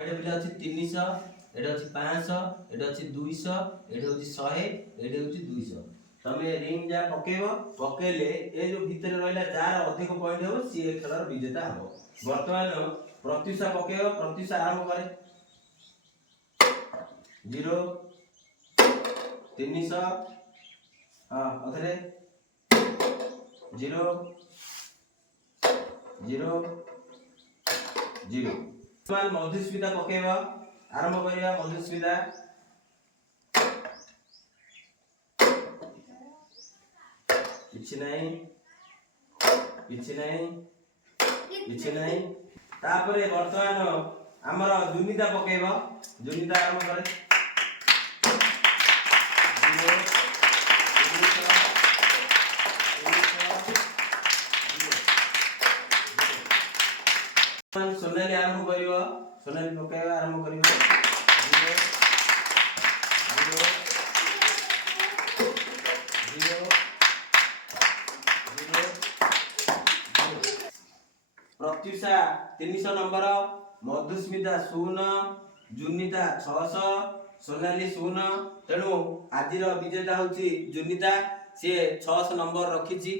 এটা আছে 300, এটা আছে 500, এটা আছে 200, এটা হচ্ছে 100, এটা হচ্ছে 200। তুমি রিং যা পকেইব, পকেইলে এই যে ভিতরে রইলা যার অধিক পয়েন্ট হবে সি এই খেলার বিজেতা হবে। বর্তমান প্রত্যুষা পকেইব, প্রত্যুষা আরম্ভ করে 0 300 हां अथरे 0 0 0 मान मधुस्मिता पकेबा आरंभ करिया मधुस्मिता किछि नहीं तापरे वर्तमान हमर जुनिता पकेबा जुनिता आरंभ करे सोनाली आरंभ करियो सोनाली पकाइबा आरंभ करियो 0 0 प्रत्युषा 300 नंबर मधुस्मिता 0 जुनिता 600 सोनाली 0 तेणु आजिर विजेता होची जुनिता से 600 नंबर रखिची।